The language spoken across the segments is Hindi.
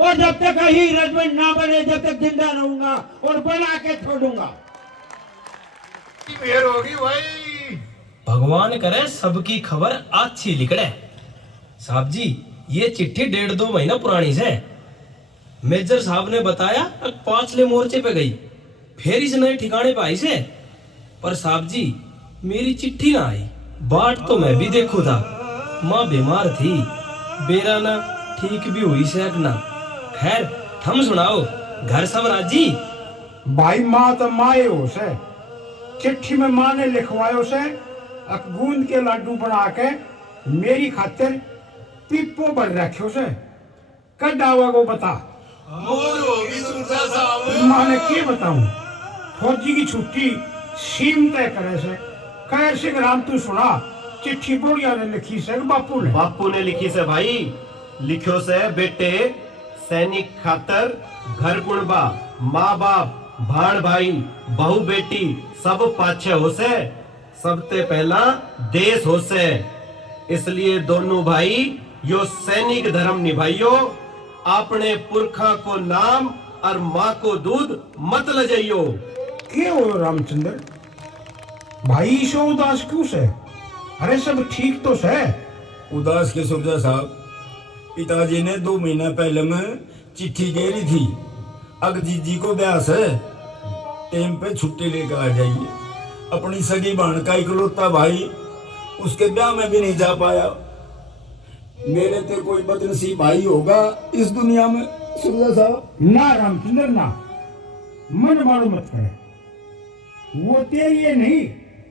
और जब तक ही रजमन ना बने जब तक जिंदा रहूंगा और बना के छोड़ूंगा। मेहर होगी भाई। भगवान करे सबकी खबर अच्छी लिखड़े। साहब जी ये चिट्ठी 1.5-2 महीना पुरानी से। मेजर साहब ने बताया पांचले मोर्चे पे गई, फिर इस नए ठिकाने पे आई से। पर साहब जी मेरी चिट्ठी ना आई। बाट तो मैं भी देखू था, माँ बीमार थी, बेरा ना ठीक भी हुई से ना। खैर थम सुनाओ, घर सब राजी? भाई माँ तो माए हो से, चिट्ठी में माँ ने लिखवायो से गूंद के लड्डू बना के मेरी खातिर पीपो पर रखो से। कद आवा को बता। मोर होगी सुरसा साहब। माँ ने क्या बताऊं, फौजी की छुट्टी सीम तय करे से। कैसे राम तू सुना, चिट्ठी बुढ़िया ने लिखी से बापू ने लिखी से भाई। लिखो से बेटे, सैनिक खातर घर पुणबा, माँ बाप, भाण भाई, बहू बेटी सब पाछे हो से। सबते पहला देश हो से। इसलिए दोनों भाई यो सैनिक धर्म निभाइयो। अपने पुरखा को नाम और माँ को दूध मत ले जाइयो। क्या हो रामचंद्र भाई, ईशो उदास क्यों से? अरे सब ठीक तो से। उदास के सुबजा साहब, पिताजी ने 2 महीना पहले में चिट्ठी गेरी थी। अग जीजी को ब्याह है, टाइम पे छुट्टी लेकर आ जाइए। अपनी सगी बहन का इकलौता भाई, उसके ब्याह में भी नहीं जा पाया। मेरे ते कोई बदनसीब भाई होगा इस दुनिया में सुबजा साहब? ना रामचंद्र ना, मन मारो मत करे। वो ते ये नहीं,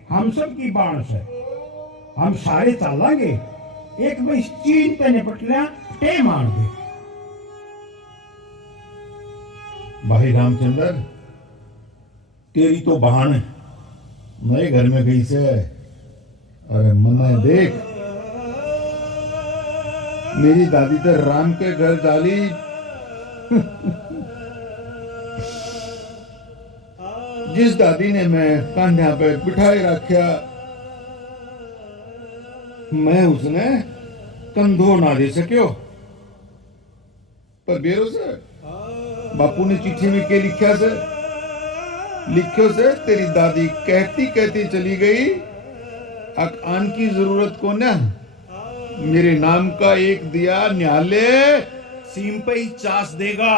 हम सब की बाण से। हम सारे चालांगे, एक बार चीन पे निपट लिया टे मार दे। भाई रामचंद्र, तेरी तो बहन नए घर में गई से। अरे मना देख, मेरी दादी तो राम के घर डाली। जिस दादी ने मैं कान्हा पे बिठाए रखा, मैं उसने कंधो ना दे सक्यो। पर बेरो से बापू ने चिट्ठी में क्या लिखा से? लिखो से तेरी दादी कहती कहती चली गई, अक आन की जरूरत को ना, मेरे नाम का एक दिया न्याले सीम पे ही चास देगा।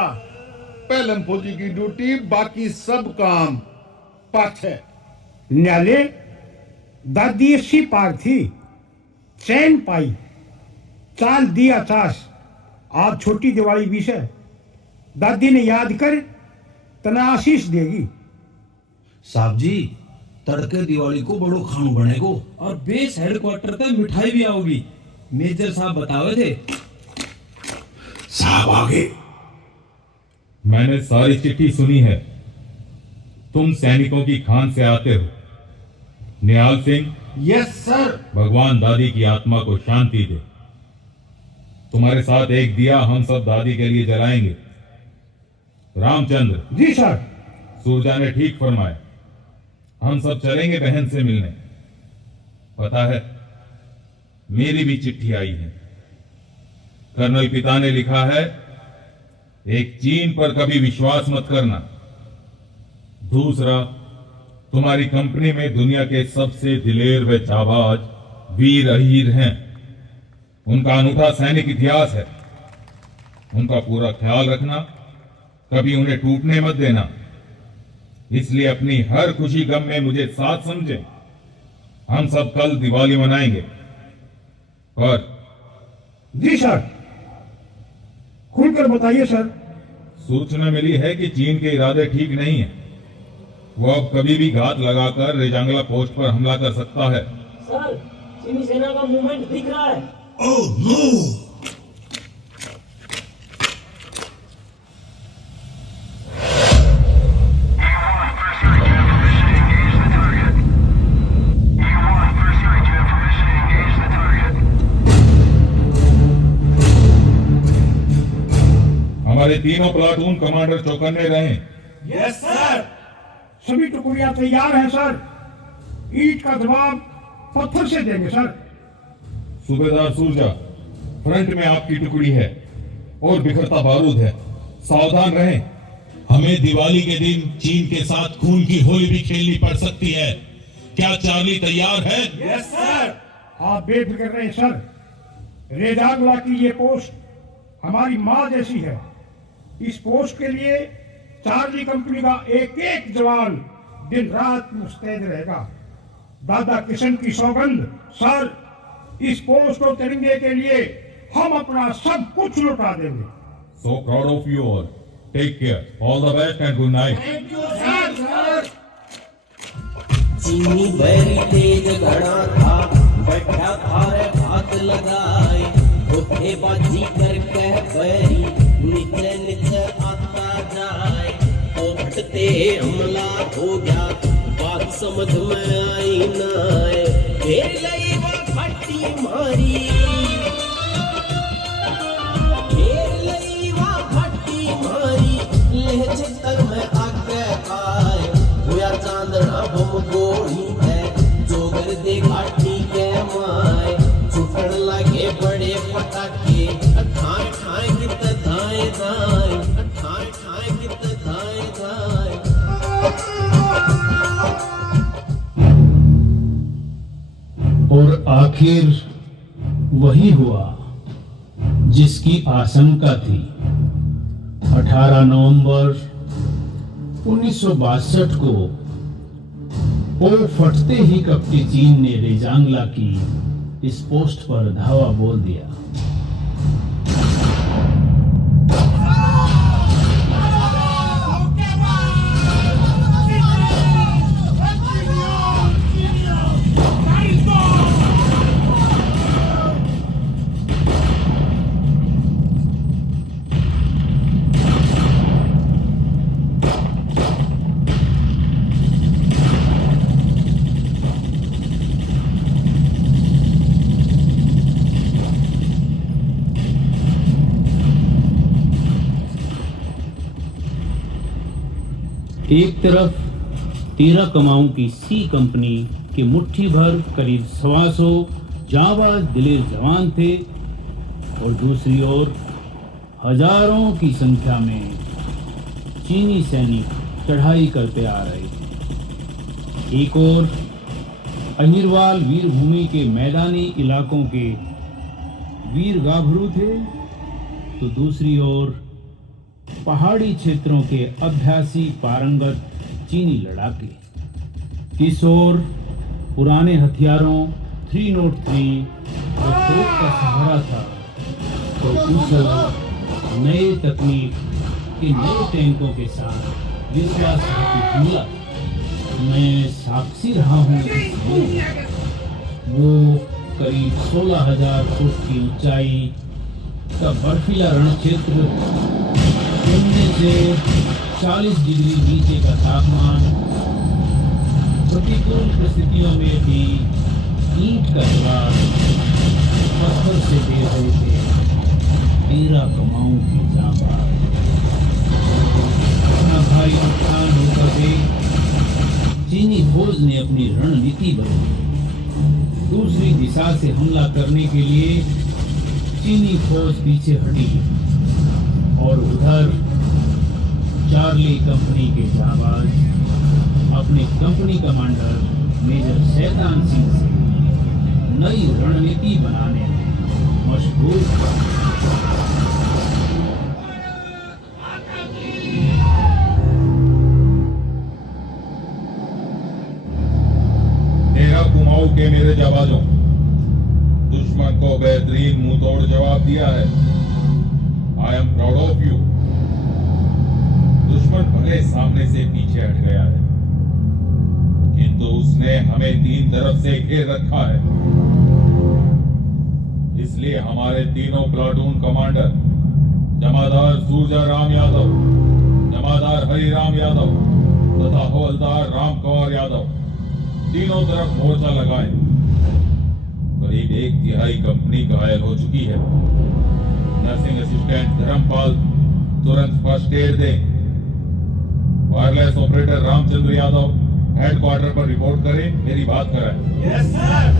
पहलम फौजी की ड्यूटी, बाकी सब काम पाछे। न्याले दादी अच्छी पार थी, चैन पाई, चाल दिया चास। आज छोटी दिवाली भी से, दादी ने याद कर तना आशीष देगी। साहब जी तड़के दिवाली को बड़ो खानू बनेगो और बेस हेडक्वार्टर तक मिठाई भी आओगी। मेजर साहब बतावे थे। साहब आगे। मैंने सारी चिट्ठी सुनी है। तुम सैनिकों की खान से आते हो। निहाल सिंह। Yes sir. भगवान दादी की आत्मा को शांति दे। तुम्हारे साथ एक दिया हम सब दादी के लिए जलाएंगे। रामचंद्र। जी सर। सूरजा ने ठीक फरमाया, हम सब चलेंगे बहन से मिलने। पता है मेरी भी चिट्ठी आई है। कर्नल पिता ने लिखा है, एक चीन पर कभी विश्वास मत करना। दूसरा, तुम्हारी कंपनी में दुनिया के सबसे दिलेर व जाबाज वीर अहीर हैं। उनका अनूठा सैनिक इतिहास है। उनका पूरा ख्याल रखना, कभी उन्हें टूटने मत देना। इसलिए अपनी हर खुशी गम में मुझे साथ समझें। हम सब कल दिवाली मनाएंगे। पर जी सर। खुलकर बताइए सर। सूचना मिली है कि चीन के इरादे ठीक नहीं है। वो अब कभी भी घात लगाकर रेजांगला पोस्ट पर हमला कर सकता है। सर चीनी सेना का मूवमेंट दिख रहा है। Oh no! हमारे तीनों प्लाटून कमांडर चौकन्ने रहें। Yes sir. सभी टुकड़ियां तैयार हैं सर। ईंट का जवाब पत्थर से देंगे सर। सूबेदार सूरजा, फ्रंट में आपकी टुकड़ी है। और बिखरता बारूद है। सावधान रहें। हमें दिवाली के दिन चीन के साथ खून की होली भी खेलनी पड़ सकती है। क्या चार्ली तैयार है? Yes sir. आप बेफिक्र रहें सर। रेजांगला की ये पोस्ट हमारी माँ जैसी है। इस पोस्ट के लिए चार्ली कंपनी का एक एक जवान दिन रात मुस्तैद रहेगा। दादा किशन की सौगंध सर, इस पोस्ट और तिरंगे के लिए हम अपना सब कुछ लुटा देंगे। So proud of you all. Take care. All the best and good night. चीनी बैरी तेज घड़ा था, बैठा थारे हाथ लगाए, धोखेबाजी करके बैरी नीचे नीचे आता जाए, तो फटते हमला हो गया, बात समझ में आई ना आए, घेर लई वो फटी मारी, घेर लई वो फटी मारी, लहजे तक में आगे आए, हुआ चांदना बम गोली है, जोगर दे घाटी के माए, छुटन लगे बड़े पटाखे, ठाए ठाए कित धाए धाए, ठाए ठाए कित धाए धाए। और आखिर वही हुआ जिसकी आशंका थी। 18 नवंबर 1962 को पो फटते ही कपटी चीन ने रेजांगला की इस पोस्ट पर धावा बोल दिया। एक तरफ 13 कमाऊं की सी कंपनी के मुट्ठी भर करीब 125 जांबाज दिलेर जवान थे और दूसरी ओर हजारों की संख्या में चीनी सैनिक चढ़ाई करते आ रहे थे। एक ओर अहिरवाल वीरभूमि के मैदानी इलाकों के वीर गाभरू थे, तो दूसरी ओर पहाड़ी क्षेत्रों के अभ्यासी पारंगत चीनी लड़ाके। इस ओर पुराने हथियारों 303 और तोप का सहारा था, तो उस ओर नए तकनीक के नए टैंकों के साथ विश्वासघाती हमला। मैं साक्षी रहा हूँ वो करीब 16,000 फुट की ऊंचाई का बर्फीला रण क्षेत्र, शून्य से 40 डिग्री नीचे का तापमान, प्रतिकूल परिस्थितियों में भी ईंट का जवाब पत्थर से दे रहे थे 13 कमाऊं की जांबाज। अपना भारी नुकसान होकर भी चीनी फौज ने अपनी रणनीति बदली। दूसरी दिशा से हमला करने के लिए चीनी फौज पीछे हटी और उधर चार्ली कंपनी के जांबाज अपने company commander major Shaitan Singh से नई रणनीति बनाने में मशगूल था। तेरा कुमाऊं के मेरे जाबाजों, दुश्मन को बेहतरीन मुंहतोड़ जवाब दिया है। I am proud of you. दुश्मन भले सामने से पीछे हट गया है, किंतु उसने हमें तीन तरफ से घेर रखा है। इसलिए हमारे तीनों प्लाटून कमांडर जमादार सूरजा राम यादव, जमादार हरिराम यादव तथा हवलदार राम कुमार यादव तीनों तरफ मोर्चा लगाए। करीब 1/3 कंपनी घायल हो चुकी है। नर्सिंग असिस्टेंट धर्मपाल तुरंत फर्स्ट एड दे। Wireless operator Ramchandra Yadav headquarter पर रिपोर्ट करें, मेरी बात कराएं। Yes sir.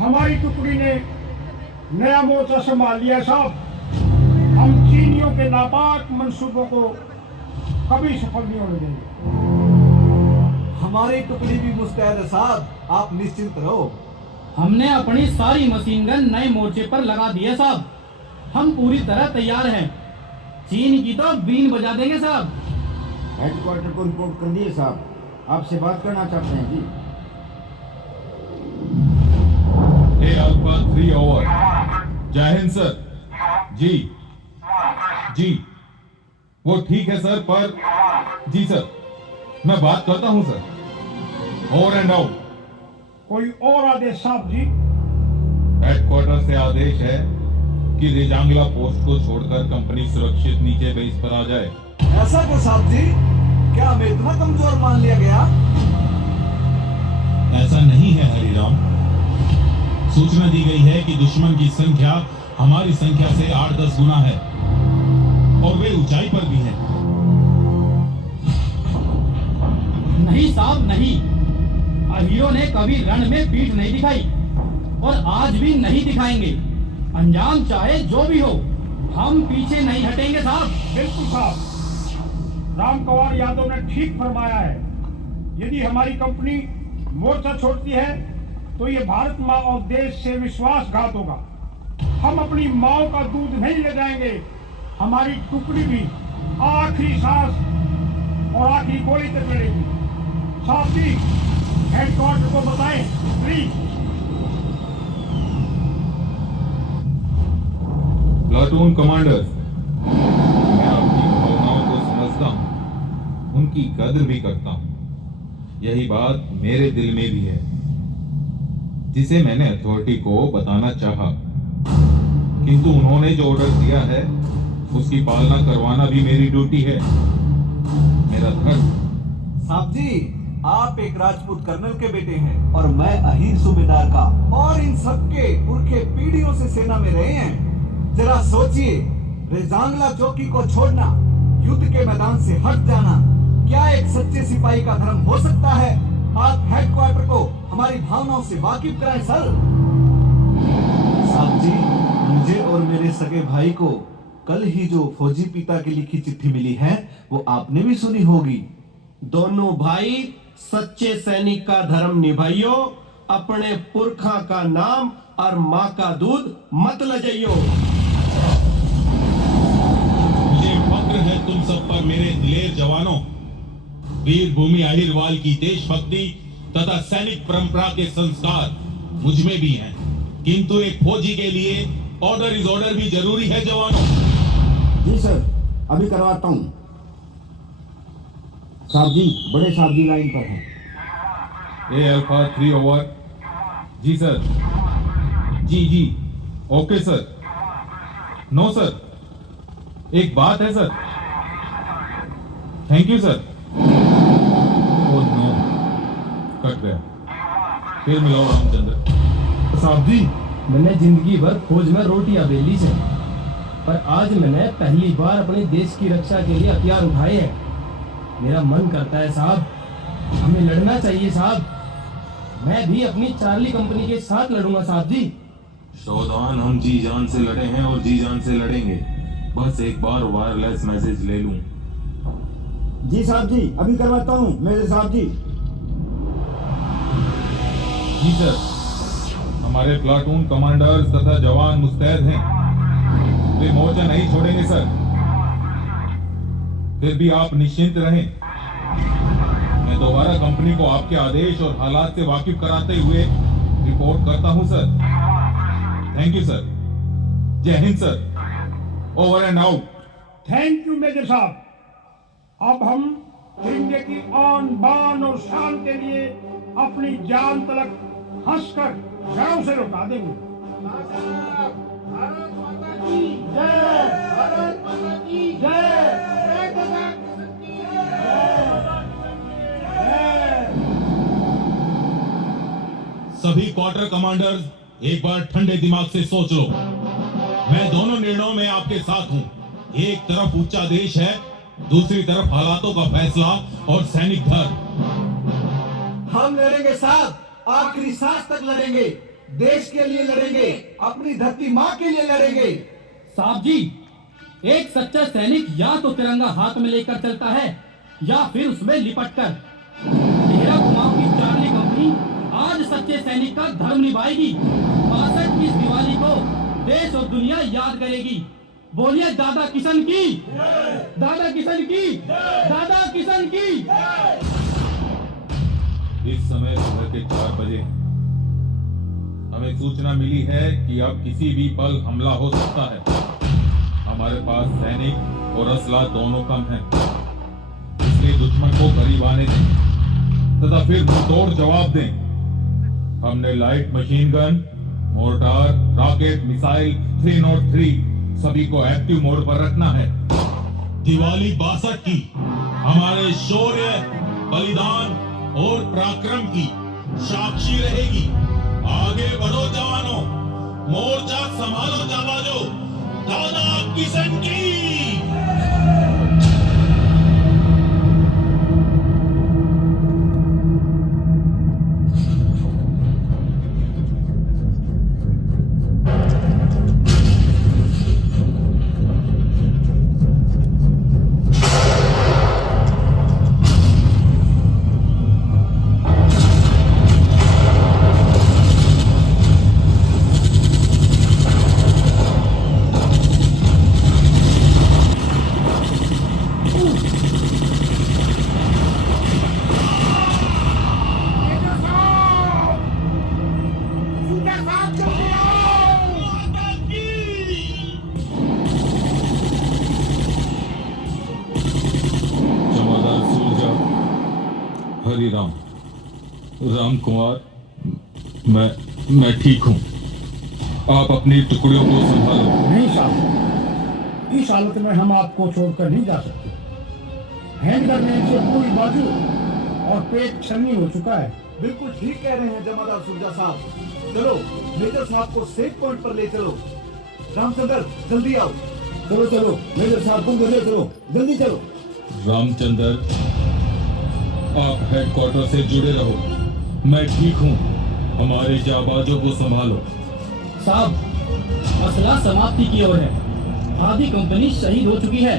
हमारी टुकड़ी ने नया मोर्चा संभाल लिया साहब। हम चीनियों के नापाक मंसूबों को कभी सफल नहीं होने देंगे। हमारी टुकड़ी भी मुस्तैद है साहब, आप निश्चिंत रहो। हमने अपनी सारी मशीन गन नए मोर्चे पर लगा दी है साहब। हम पूरी तरह तैयार हैं। चीन की तो बीन बजा देंगे साहब। हेडक्वार्टर को रिपोर्ट कर दिए साहब, आपसे बात करना चाहते हैं जी। ए अल्फा 3 ओवर। जय हिंद सर। जी जी वो ठीक है सर, पर जी सर मैं बात करता हूं सर। Over and out. कोई और आदेश साहब जी? हेडक्वार्टर से आदेश है कि रिजांगला पोस्ट को छोड़कर कंपनी सुरक्षित नीचे बेस पर आ जाए। ऐसा क्यों साहब जी? क्या हमें इतना कमजोर मान लिया गया? ऐसा नहीं है हरिराम। सूचना दी गई है कि दुश्मन की संख्या हमारी संख्या से 8-10 गुना है और वे ऊंचाई पर भी हैं। नहीं साहब नहीं, अहिरों ने कभी रण में पीठ नहीं दिखाई और आज भी नहीं दिखाएंगे। अंजाम चाहे जो भी हो, हम पीछे नहीं हटेंगे साहब। बिल्कुल साहब, राम कुमार यादव ने ठीक फरमाया है। यदि हमारी कंपनी मोर्चा छोड़ती है तो ये भारत माँ और देश से विश्वासघात होगा। हम अपनी माओ का दूध नहीं ले जाएंगे। हमारी टुकड़ी भी आखिरी सांस और आखिरी गोली तक लड़ेगी। साहब जी, हेडक्वार्टर को बताएं प्लीज। प्लाटून कमांडर, मैं आपकी भावनाओं को समझता हूं, उनकी कद्र भी करता हूं। यही बात मेरे दिल में भी है, जिसे मैंने अथॉरिटी को बताना चाहा, किंतु उन्होंने जो ऑर्डर दिया है उसकी पालना करवाना भी मेरी ड्यूटी है, मेरा धर्म। साहब जी, आप एक राजपूत कर्नल के बेटे हैं और मैं अहीर सूबेदार का, और इन सबके पुरखे पीढ़ियों से सेना में रहे हैं। जरा सोचिए, रेजांगला चौकी को छोड़ना, युद्ध के मैदान से हट जाना, क्या एक सच्चे सिपाही का धर्म हो सकता है? आप हेडक्वार्टर को हमारी भावनाओं से वाकिफ कराएं सर। साहब जी, मुझे और मेरे सगे भाई को कल ही जो फौजी पिता की लिखी चिट्ठी मिली है वो आपने भी सुनी होगी। दोनों भाई सच्चे सैनिक का धर्म निभाइयो, अपने पुरखा का नाम और माँ का दूध मत लजाइयो। मुझे फक्र है तुम सब पर मेरे दिलेर जवानों। वीर भूमि अहिरवाल की देशभक्ति तथा सैनिक परंपरा के संस्कार मुझ में भी हैं, किंतु एक फौजी के लिए ऑर्डर इज ऑर्डर भी जरूरी है जवानों। जी सर, अभी करवाता हूँ। साहब जी, बड़े साहब जी लाइन पर हैं। A alpha 3 over. जी सर। जी जी ओके सर। नो सर, एक बात है sir. Thank you sir. Oh no, cut गया। फिर मिलाओ रामचंद्र। साहब जी, मैंने जिंदगी भर फौज में रोटियां बेली से, पर आज मैंने पहली बार अपने देश की रक्षा के लिए हथियार उठाए हैं। मेरा मन करता है साहब, हमें लड़ना चाहिए साहब। मैं भी अपनी चार्ली कंपनी के साथ लड़ूंगा साहब जी। शौदान, हम जी जान से लड़े हैं और जी जान से लड़ेंगे। बस एक बार वायरलेस मैसेज ले लूं। जी साहब जी, अभी करवाता हूँ मेरे साहब जी। जी सर, हमारे प्लाटून कमांडर्स तथा जवान मुस्तैद हैं। वे मोर्चा नहीं छोड़ेंगे सर। फिर भी आप निश्चिंत रहें। मैं दोबारा कंपनी को आपके आदेश और हालात से वाकिफ कराते हुए रिपोर्ट करता हूं sir. Thank you sir. Jai Hind sir. Over and out. Thank you major साहब। अब हम तिरंगे की आन बान और शान के लिए अपनी जान तलक हंसकर घरों से लौटा देंगे। भारत माता की जय। भारत माता की जय। सभी क्वार्टर कमांडर्स एक बार ठंडे दिमाग से सोच लो। मैं दोनों निर्णयों में आपके साथ हूं। एक तरफ ऊंचा देश है, दूसरी तरफ हालातों का फैसला और सैनिक धर्म। हम लड़ेंगे साहब, आखिरी सांस तक लड़ेंगे। देश के लिए लड़ेंगे, अपनी धरती माँ के लिए लड़ेंगे। साहब जी, एक सच्चा सैनिक या तो तिरंगा हाथ में लेकर चलता है या फिर उसमें लिपट कर। तेरा कुमाऊं की चार्ली कंपनी आज सच्चे सैनिक का धर्म निभाएगी। 62 की इस दिवाली को देश और दुनिया याद करेगी। बोलिए दादा किशन की, दादा किशन की, दादा किशन की। इस समय सुबह के 4 बजे हमें सूचना मिली है कि अब किसी भी पल हमला हो सकता है। हमारे पास सैनिक और असला दोनों कम है, इसलिए दुश्मन को करीब आने दें तथा फिर मुंहतोड़ जवाब दें। हमने light machine gun, mortar, rocket, missile 303 सभी को एक्टिव मोड पर रखना है। दिवाली 62 की हमारे शौर्य, बलिदान और पराक्रम की साक्षी रहेगी। आगे बढ़ो जवानों, मोर्चा संभालो जाबाजो, दादा किशन की। जमादार सूरजा, हरिराम, राम कुमार, मैं ठीक हूँ। आप अपनी टुकड़ियों को संभालो। नहीं साहब, इस हालत में हम आपको छोड़कर नहीं जा सकते। हैंड करने से पूरी बाजू और पेट छन्नी हो चुका है। बिल्कुल ठीक कह रहे हैं जमादार सुरजा साहब। चलो मेजर साहब को सेफ पॉइंट पर ले चलो। रामचंद्र जल्दी आओ। चलो चलो मेजर साहब, तुम जल्दी चलो, जल्दी चलो। रामचंद्र, आप हेडक्वार्टर से जुड़े रहो। मैं ठीक हूँ। हमारे जाबाजों को संभालो। साहब, मसला समाप्ति की ओर है। आधी कंपनी शहीद हो चुकी है,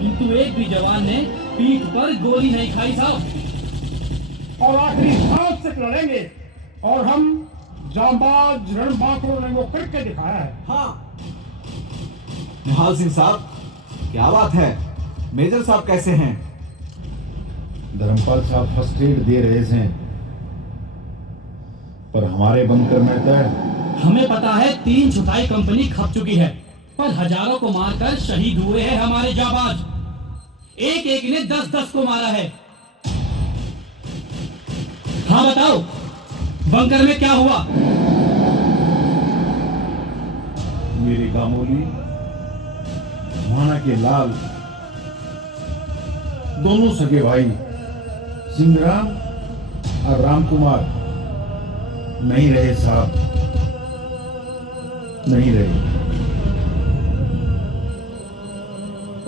किंतु एक भी जवान ने पीठ पर गोली नहीं खाई साहब। और आखिरी सांस तक लड़ेंगे। और हम जांबाज रणबांकुरों ने वो करके दिखाया है। हाँ निहाल सिंह साहब, क्या बात है? मेजर साहब कैसे हैं? धर्मपाल साहब फर्स्ट एड दे रहे थे, पर हमारे बंकर में तो हमें पता है 3/4 कंपनी खप चुकी है, पर हजारों को मारकर शहीद हुए हैं हमारे जाबाज। एक एक ने 10-10 को मारा है। हाँ बताओ, बंकर में क्या हुआ? मेरे गामोली, माना के लाल, दोनों सगे भाई सिंहराम और राम कुमार नहीं रहे साहब, नहीं रहे।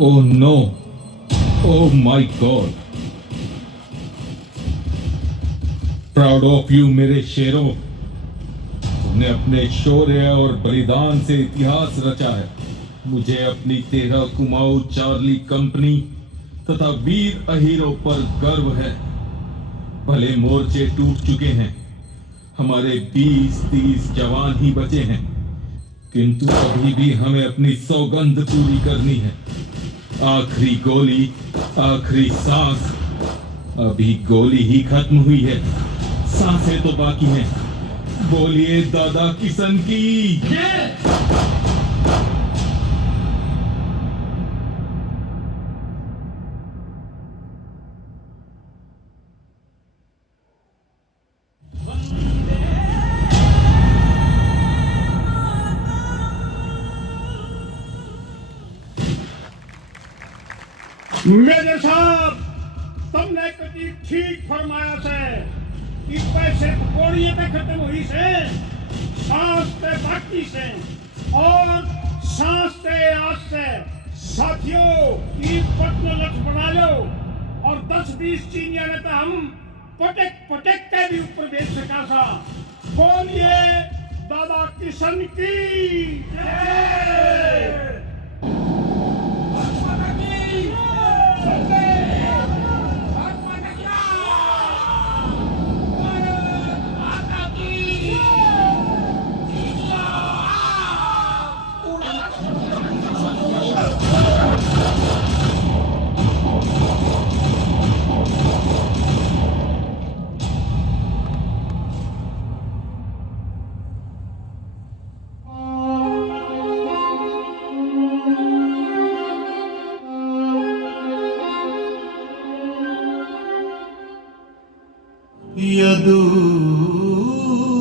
Oh no, oh my god. Proud of you मेरे शेरों। तुमने अपने शौर्य और बलिदान से इतिहास रचा है। मुझे अपनी 13 कुमाऊं चार्ली कंपनी तथा वीर अहीरों पर गर्व है। भले मोर्चे टूट चुके हैं, हमारे 20-30 जवान ही बचे हैं, किंतु अभी भी हमें अपनी सौगंध पूरी करनी है। आखिरी गोली, आखिरी सांस। अभी गोली ही खत्म हुई है, सांसें तो बाकी हैं। बोलिए दादा किशन की। मेजर साहब, तुमने कभी ठीक फरमाया से कि पैसे पकौड़िए पे खत्म हुई से, सांस पे बाकी से और सांस पे आज से। साथियों, ई पटन लक्ष्य बना लो और 10-20 चीनिया ने तो हम पटक पटक के भी ऊपर भेज सका था। बोलिए दादा किशन की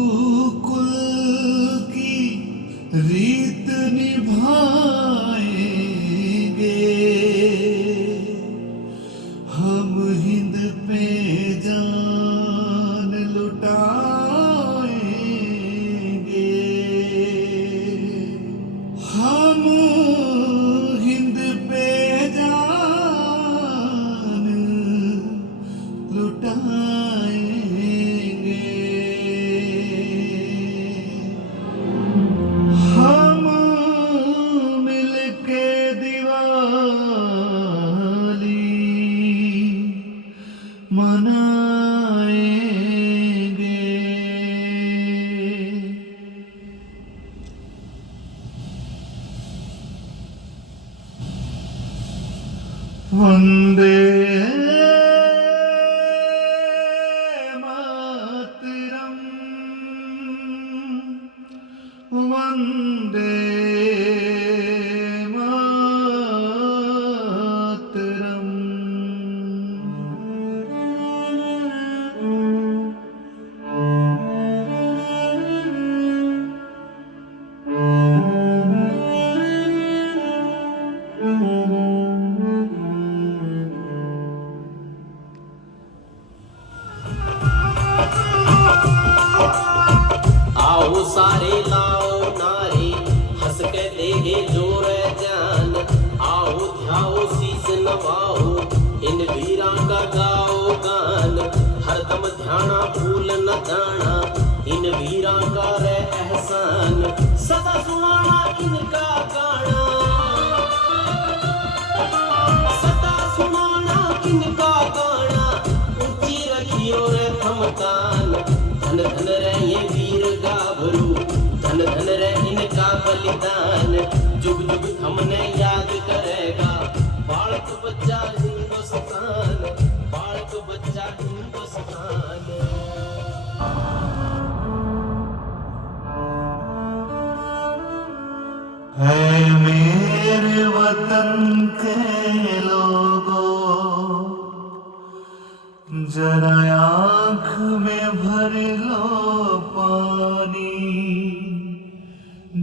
यदुकुल की रीत निभाएंगे हम हिंद पे जान लुटाएंगे हम हिंद पे जान लुटाएंगे हम मिलके दिवाली मनाएंगे वंदे मातरम वंदे मातरम आओ सारे लाओ नारे हंस के देहे जोर जान आओ ध्याओ शीस नवाओ इन वीरां का गाओ गान हरदम ध्याना भूल न जाना इन वीरां का रे एहसान सदा सुनाना इनका गाना सदा सुनाना इनका गाना ऊंची रखियो रे थमकान धन धन रे ये वीर गाभरू धन धन रे इनका बलिदान जुग जुग हमने याद करेगा बालक बच्चा हिंदुस्तान बालक बच्चा हिंदुस्तान है मेरे वतन के लोगों जरा आँख में भर लो पानी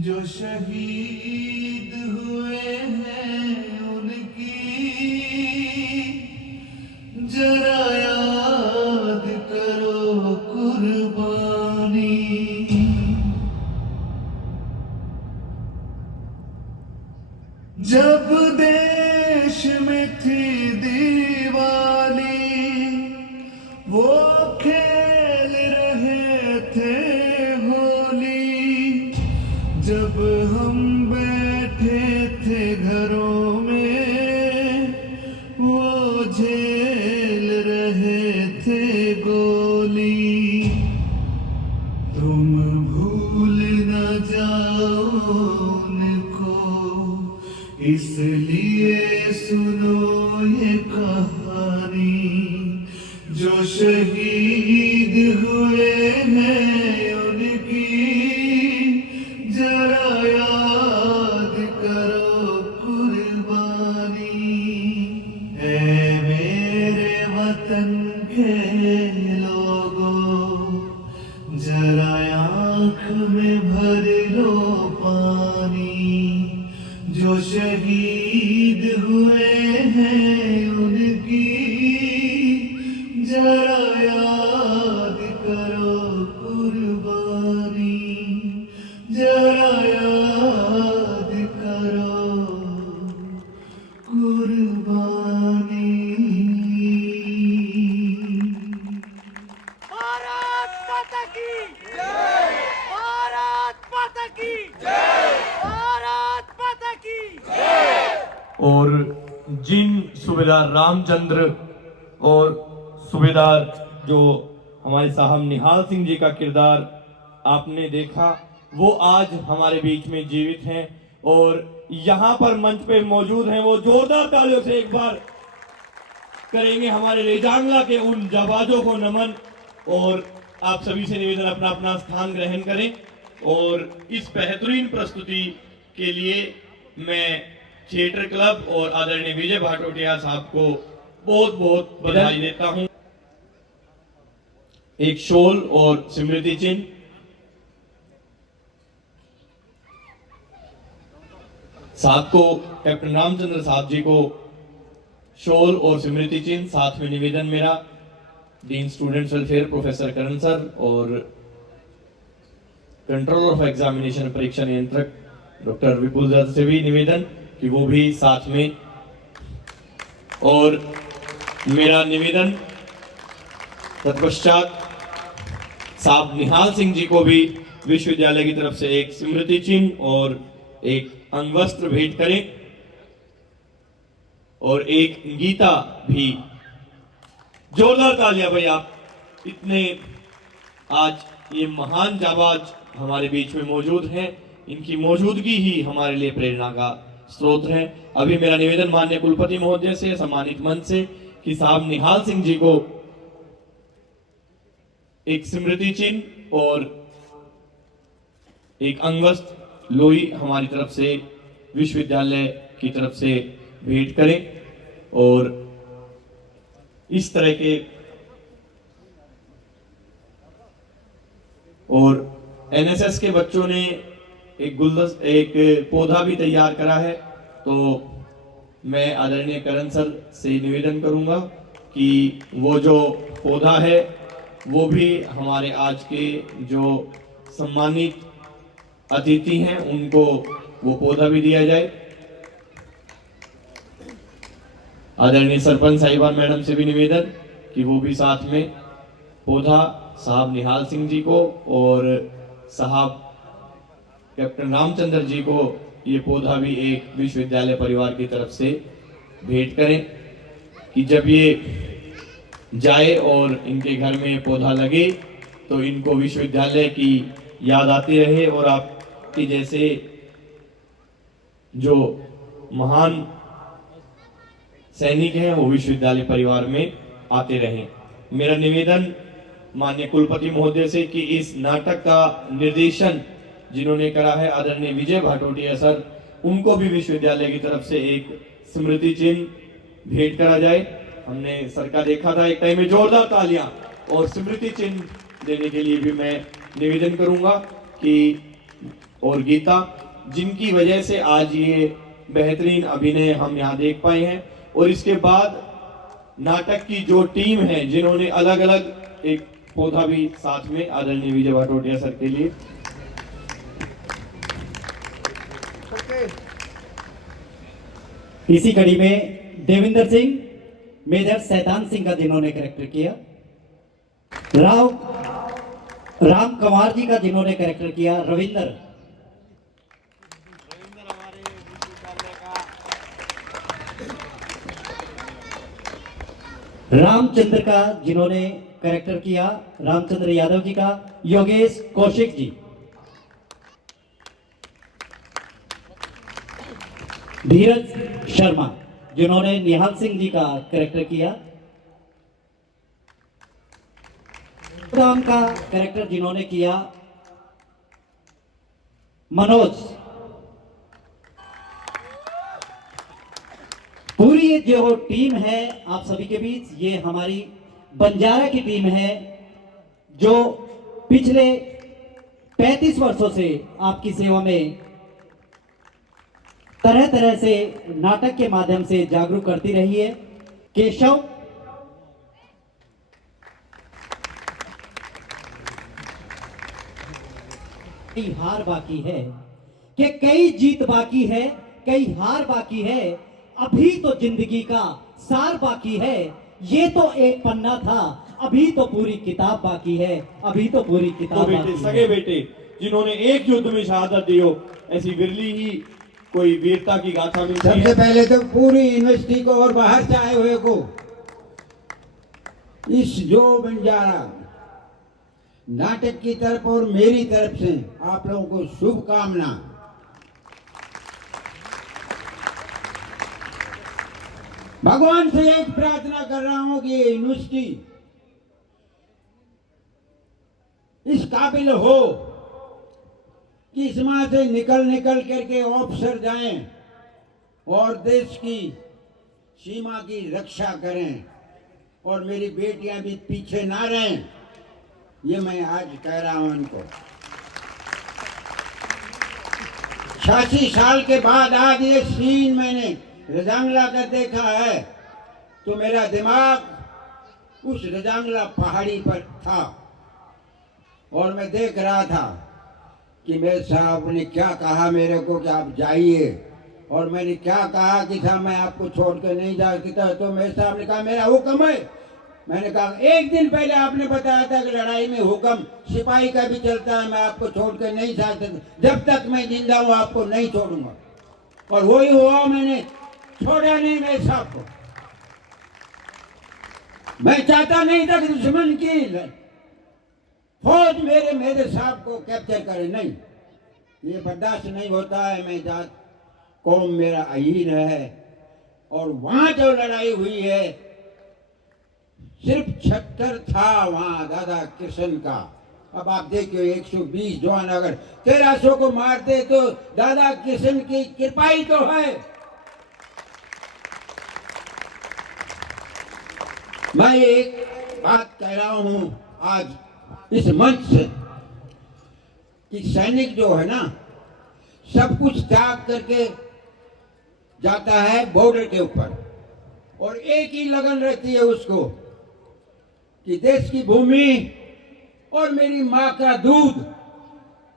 जो शहीद हुए हैं उनकी जरा याद करो कुर्बानी जब देश में थी दिवाली वो खेल रहे थे होली जब हम बैठे थे घरों में वो झेल रहे थे गोली तुम भूल न जाओ उनको इसलिए सुनो ये कहानी जो शहीद हुए हैं उनकी जरा याद करो कुर्बानी ऐ मेरे वतन के लोगों जरा आँख में भर लो पानी जो शहीद हुए हैं उनकी जरा याद करो कुर्बानी जरा याद करो कुर्बानी भारत माता की जय भारत और जिन सूबेदार रामचंद्र और सूबेदार जो हमारे साहब निहाल सिंह जी का किरदार आपने देखा, वो आज हमारे बीच में जीवित हैं और यहाँ पर मंच पे मौजूद हैं। वो जोरदार तालियों से एक बार करेंगे हमारे रेजांगला के उन जाबाजों को नमन। और आप सभी से निवेदन अपना अपना स्थान ग्रहण करें। और इस बेहतरीन प्रस्तुति के लिए मैं थिएटर क्लब और आदरणीय विजय भाटोटिया साहब को बहुत बहुत बधाई देता हूं। एक शॉल और स्मृति चिन्ह साथ को कैप्टन रामचंद्र साहब जी को शॉल और स्मृति चिन्ह, साथ में निवेदन मेरा डीन स्टूडेंट्स वेलफेयर प्रोफेसर करण सर और कंट्रोलर ऑफ एग्जामिनेशन परीक्षा नियंत्रक डॉक्टर विपुल दत्त से भी निवेदन कि वो भी साथ में। और मेरा निवेदन तत्पश्चात साहब निहाल सिंह जी को भी विश्वविद्यालय की तरफ से एक स्मृति चिन्ह और एक अंगवस्त्र भेंट करें और एक गीता भी। जोरदार तालियां भाई, आप इतने आज ये महान जाबाज हमारे बीच में मौजूद हैं, इनकी मौजूदगी ही हमारे लिए प्रेरणा का स्रोत है। अभी मेरा निवेदन माननीय कुलपति महोदय से, सम्मानित मंच से कि साहब निहाल सिंह जी को एक स्मृति चिन्ह और एक अंगवस्त्र लोई हमारी तरफ से विश्वविद्यालय की तरफ से भेंट करें। और इस तरह के और एनएसएस के बच्चों ने एक पौधा भी तैयार करा है, तो मैं आदरणीय करण सर से निवेदन करूंगा कि वो जो पौधा है वो भी हमारे आज के जो सम्मानित अतिथि हैं उनको वो पौधा भी दिया जाए। आदरणीय सरपंच साहिबान मैडम से भी निवेदन कि वो भी साथ में पौधा साहब निहाल सिंह जी को और साहब कैप्टन रामचंद्र जी को ये पौधा भी एक विश्वविद्यालय परिवार की तरफ से भेंट करें कि जब ये जाए और इनके घर में पौधा लगे तो इनको विश्वविद्यालय की याद आती रहे और आपकी जैसे जो महान सैनिक हैं वो विश्वविद्यालय परिवार में आते रहें। मेरा निवेदन माननीय कुलपति महोदय से कि इस नाटक का निर्देशन जिन्होंने करा है आदरणीय विजय भाटोटिया सर, उनको भी विश्वविद्यालय की तरफ से एक स्मृति चिन्ह भेंट करा जाए। हमने सर का देखा था एक टाइम में, जोरदार तालियां और स्मृति चिन्ह देने के लिए भी मैं निवेदन करूंगा कि और गीता, जिनकी वजह से आज ये बेहतरीन अभिनय हम यहाँ देख पाए हैं। और इसके बाद नाटक की जो टीम है जिन्होंने अलग अलग एक पौधा भी साथ में आदरणीय विजय भाटोटिया सर के लिए। इसी कड़ी में देविंदर सिंह, मेजर सैतान सिंह का जिन्होंने कैरेक्टर किया, राम कंवर जी का जिन्होंने कैरेक्टर किया, रविंदर रामचंद्र का जिन्होंने कैरेक्टर किया, रामचंद्र यादव जी का, योगेश कौशिक जी, धीरज शर्मा जिन्होंने निहाल सिंह जी का कैरेक्टर किया, राम का कैरेक्टर जिन्होंने किया मनोज। पूरी ये जो टीम है आप सभी के बीच, ये हमारी बंजारा की टीम है जो पिछले 35 वर्षों से आपकी सेवा में तरह तरह से नाटक के माध्यम से जागरूक करती रही है। केशव, कई हार बाकी है कि कई जीत बाकी है, कई हार बाकी है, अभी तो जिंदगी का सार बाकी है, ये तो एक पन्ना था, अभी तो पूरी किताब बाकी है, अभी तो पूरी किताब तो बेटे, बाकी सगे है। बेटे जिन्होंने एक युद्ध में शहादत दी हो, ऐसी विरली ही कोई वीरता की गाथा मिलती सबसे है। पहले तो पूरी यूनिवर्सिटी को और बाहर से आए हुए को इस जो बंजारा नाटक की तरफ और मेरी तरफ से आप लोगों को शुभकामना। भगवान से एक प्रार्थना कर रहा हूं कि ये यूनिवर्सिटी इस काबिल हो कि इसमें से निकल निकल करके ऑफिसर जाएं और देश की सीमा की रक्षा करें और मेरी बेटियां भी पीछे ना रहें। ये मैं आज कह रहा हूं इनको। 86 साल के बाद आज ये सीन मैंने रजांगला का देखा है तो मेरा दिमाग उस रजांगला पहाड़ी पर था और मैं देख रहा था कि मेरे साहब ने क्या कहा मेरे को कि आप जाइए, और मैंने क्या कहा कि साहब मैं आपको छोड़ कर नहीं जा सकता, तो मेरे साहब ने कहा मेरा हुक्म है। मैंने कहा एक दिन पहले आपने बताया था कि लड़ाई में हुक्म सिपाही का भी चलता है, मैं आपको छोड़ कर नहीं जा सकता, जब तक मैं जिंदा हूँ आपको नहीं छोड़ूंगा। और वही हुआ, मैंने छोड़ा नहीं मेरे साहब को। मैं चाहता नहीं था कि दुश्मन की फौज मेरे साहब को कैप्चर करे, नहीं, ये बर्दाश्त नहीं होता है। मैं जात कौम मेरा अहीन है और वहां जो लड़ाई हुई है सिर्फ 76 था वहां दादा किशन का। अब आप देखिए 120 जवान अगर 1300 को मारते तो दादा किशन की कृपा ही तो है। मैं एक बात कह रहा हूं आज इस मंच से कि सैनिक जो है ना सब कुछ त्याग करके जाता है बॉर्डर के ऊपर और एक ही लगन रहती है उसको कि देश की भूमि और मेरी मां का दूध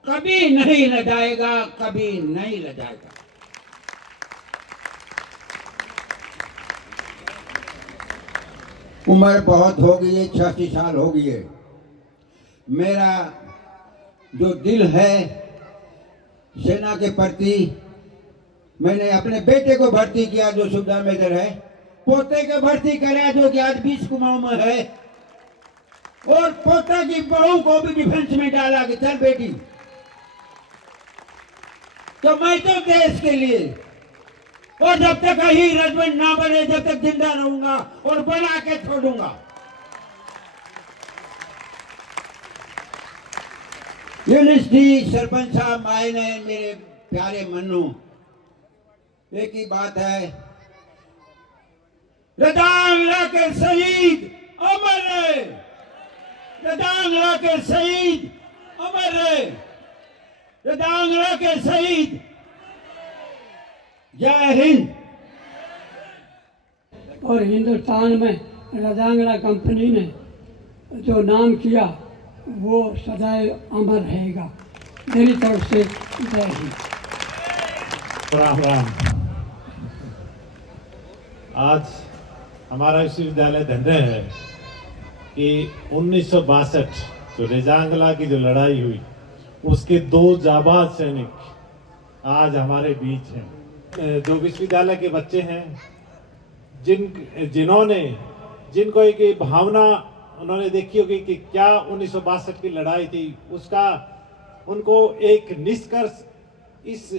कभी नहीं लजाएगा, कभी नहीं लजाएगा। उम्र बहुत हो गई है, 86 साल हो गई है। मेरा जो दिल है सेना के प्रति, मैंने अपने बेटे को भर्ती किया जो सुविधा मेजर है, पोते को भर्ती कराया जो कि आज 20 कुमाऊं में है, और पोता की बहू को भी डिफेंस में डाला कि चल बेटी। तो मैं तो देश के लिए, और जब तक ही हस्बैंड ना बने जब तक जिंदा रहूंगा और बना के छोड़ूंगा। यूनिवर्सिटी सरपंच साहब आए ने, मेरे प्यारे मन्नू, एक ही बात है, रजांगला के शहीद अमर रहे, रजांगला के शहीद अमर रहे, रजांगला के शहीद। जय हिंद। और हिंदुस्तान में रजांगला कंपनी ने जो नाम किया वो सदैव अमर रहेगा। मेरी तरफ से जय हिंद। राम राम। आज हमारा विश्वविद्यालय धन्य है कि 1962 जो रेजांगला की जो लड़ाई हुई उसके 2 जाबाज सैनिक आज हमारे बीच हैं। जो विश्वविद्यालय के बच्चे हैं जिनको एक भावना उन्होंने देखी होगी कि क्या 1962 की लड़ाई थी, उसका उनको एक निष्कर्ष इस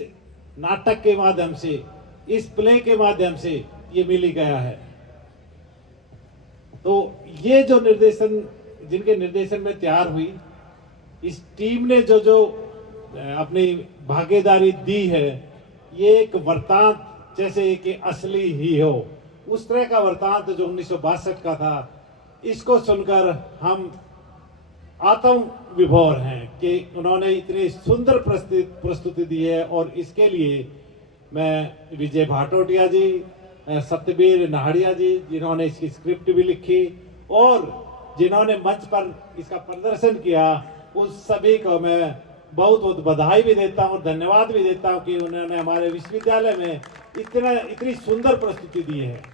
नाटक के माध्यम से, इस प्ले के माध्यम से ये मिल ही गया है। तो ये जो निर्देशन जिनके निर्देशन में तैयार हुई, इस टीम ने जो अपनी भागीदारी दी है, ये एक वृतांत जैसे कि असली ही हो, उस तरह का वृतांत जो 1962 का था, इसको सुनकर हम आत्म विभोर हैं कि उन्होंने इतनी सुंदर प्रस्तुति दी है। और इसके लिए मैं विजय भाटोटिया जी, सत्यवीर नाहड़िया जी, जिन्होंने इसकी स्क्रिप्ट भी लिखी और जिन्होंने मंच पर इसका प्रदर्शन किया, उस सभी को मैं बहुत बहुत बधाई भी देता हूँ, धन्यवाद भी देता हूँ कि उन्होंने हमारे विश्वविद्यालय में इतनी सुंदर प्रस्तुति दी है।